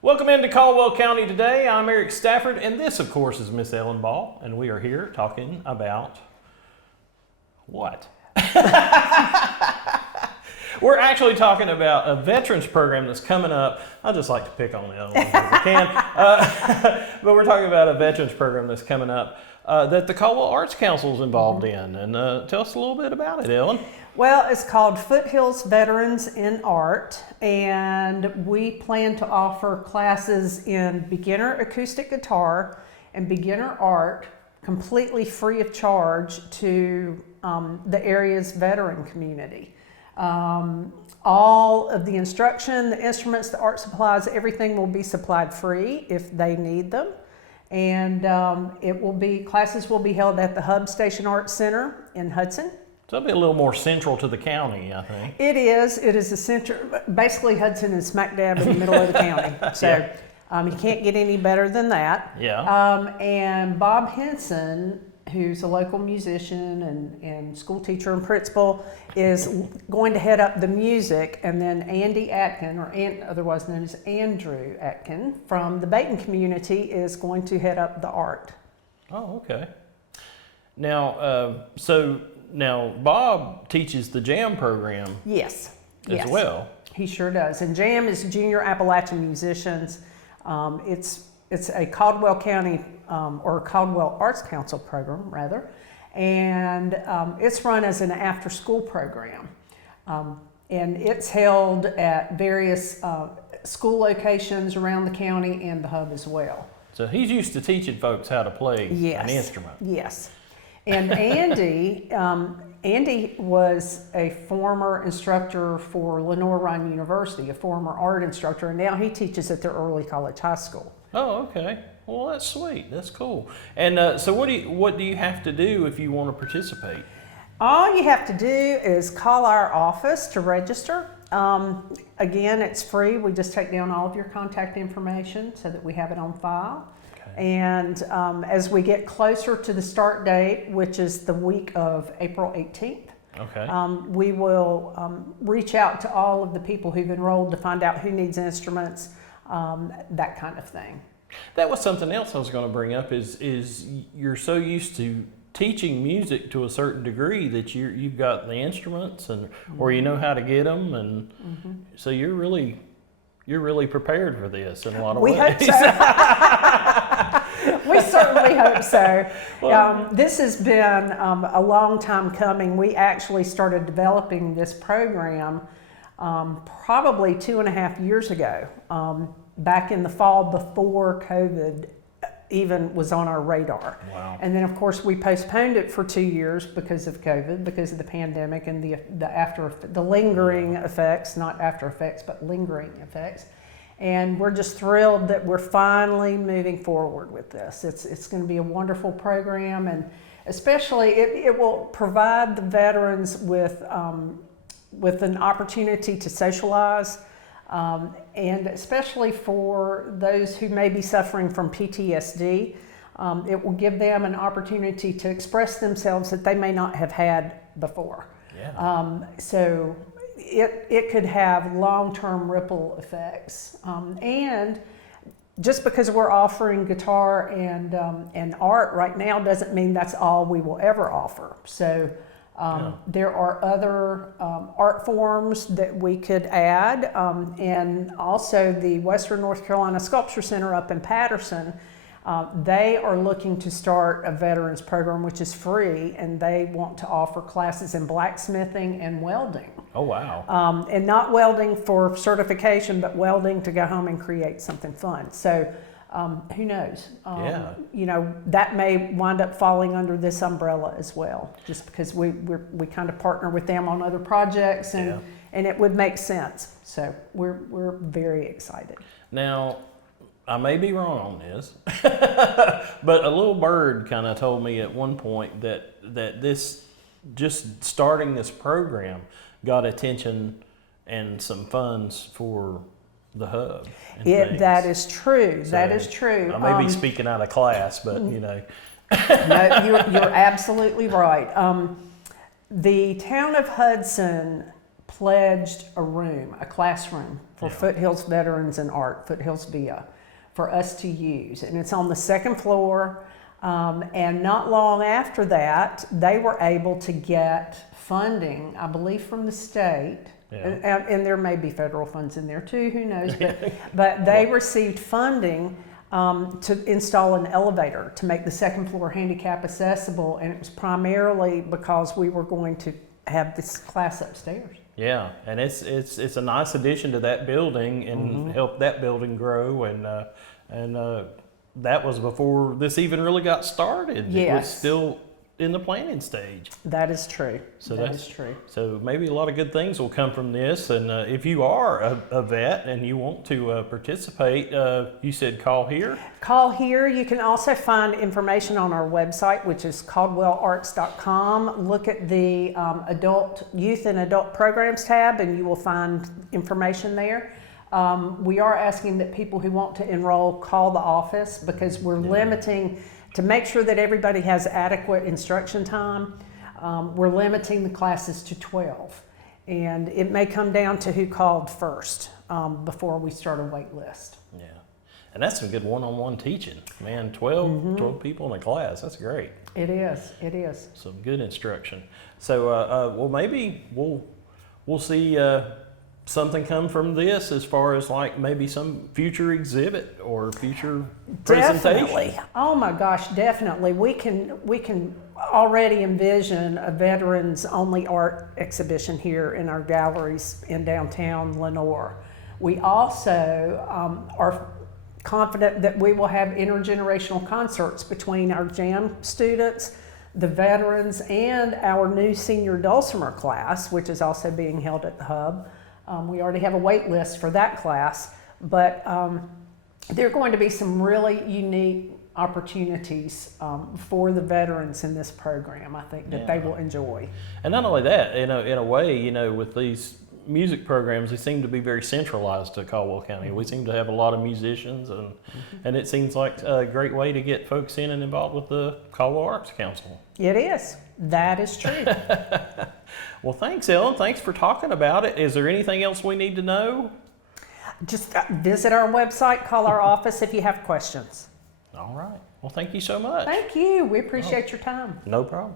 Welcome into Caldwell County today. I'm Eric Stafford, and this, of course, is Miss Ellen Ball, and we are here talking about what? We're actually talking about a veterans program that's coming up. I just like to pick on Ellen as I can, but we're talking about a veterans program that's coming up that the Caldwell Arts Council is involved in. And tell us a little bit about it, Ellen. Well, it's called Foothills Veterans in Art, and we plan to offer classes in beginner acoustic guitar and beginner art completely free of charge to the area's veteran community. All of the instruction, the instruments, the art supplies, everything will be supplied free if they need them. And classes will be held at the Hub Station Arts Center in Hudson. So it'll be a little more central to the county, I think. It is a center. Basically, Hudson is smack dab in the middle of the county. So you can't get any better than that. Yeah. And Bob Henson, who's a local musician and school teacher and principal, is going to head up the music. And then Andy Atkin, otherwise known as Andrew Atkin, from the Baton community is going to head up the art. Oh, okay. Now, Bob teaches the JAM program. Yes. As well. He sure does. And JAM is Junior Appalachian Musicians. It's a Caldwell County or Caldwell Arts Council program, rather, and it's run as an after-school program. And it's held at various school locations around the county and the Hub as well. So he's used to teaching folks how to play an instrument. Yes. And Andy was a former instructor for Lenoir Rhyne University, a former art instructor, and now he teaches at their early college high school. Oh, okay. Well, that's sweet. That's cool. And so what do you have to do if you want to participate? All you have to do is call our office to register. Again, it's free. We just take down all of your contact information so that we have it on file. And as we get closer to the start date, which is the week of April 18th, we will reach out to all of the people who've enrolled to find out who needs instruments, that kind of thing. That was something else I was going to bring up is you're so used to teaching music to a certain degree that you've got the instruments or you know how to get them, and so you're really prepared for this in a lot of ways. We hope so. We certainly hope so. This has been a long time coming. We actually started developing this program probably 2.5 years ago, back in the fall before COVID even was on our radar. Wow. And then of course we postponed it for 2 years because of COVID, because of the pandemic and the lingering effects, not after effects, but lingering effects. And we're just thrilled that we're finally moving forward with this. It's going to be a wonderful program, and especially it will provide the veterans with an opportunity to socialize, and especially for those who may be suffering from PTSD, it will give them an opportunity to express themselves that they may not have had before. Yeah. So it could have long-term ripple effects, and just because we're offering guitar and art right now doesn't mean that's all we will ever offer. So there are other art forms that we could add, and also the Western North Carolina Sculpture Center up in Patterson. They are looking to start a veterans program which is free, and they want to offer classes in blacksmithing and welding. Oh, wow. And not welding for certification, but welding to go home and create something fun. So who knows? You know, that may wind up falling under this umbrella as well, just because we kind of partner with them on other projects, and it would make sense. So we're very excited. Now, I may be wrong on this, but a little bird kind of told me at one point that this, just starting this program, got attention and some funds for the Hub. That is true. So that is true. I may be speaking out of class, but you know. No, you're absolutely right. The town of Hudson pledged a classroom for Yeah. Foothills Veterans in Art, Foothills VIA, for us to use. And it's on the second floor. And not long after that, they were able to get funding, I believe, from the state. Yeah. And there may be federal funds in there too, who knows? But they received funding to install an elevator to make the second floor handicap accessible. And it was primarily because we were going to have this class upstairs. Yeah, and it's a nice addition to that building and help that building grow, and that was before this even really got started. Yes. It was still in the planning stage. That is true. So that is true. So maybe a lot of good things will come from this. And if you are a vet and you want to participate, you said call here. Call here. You can also find information on our website, which is caldwellarts.com. Look at the youth and adult programs tab, and you will find information there. We are asking that people who want to enroll call the office, because we're limiting, to make sure that everybody has adequate instruction time. We're limiting the classes to 12, and it may come down to who called first before we start a wait list. Yeah, and that's some good one-on-one teaching. Man, 12 people in a class, that's great. It is, it is. Some good instruction. So, well, maybe we'll see something come from this as far as like maybe some future exhibit or future presentation. Definitely. Oh my gosh, definitely. We can already envision a veterans only art exhibition here in our galleries in downtown Lenoir. We also are confident that we will have intergenerational concerts between our JAM students, the veterans, and our new senior dulcimer class, which is also being held at the Hub. We already have a wait list for that class, but there are going to be some really unique opportunities for the veterans in this program, I think, that they will enjoy. And not only that, in a way, with these music programs, they seem to be very centralized to Caldwell County. We seem to have a lot of musicians, and it seems like a great way to get folks in and involved with the Caldwell Arts Council. It is. That is true. Well, thanks, Ellen. Thanks for talking about it. Is there anything else we need to know? Just visit our website, call our office if you have questions. All right. Well, thank you so much. Thank you. We appreciate your time. No problem.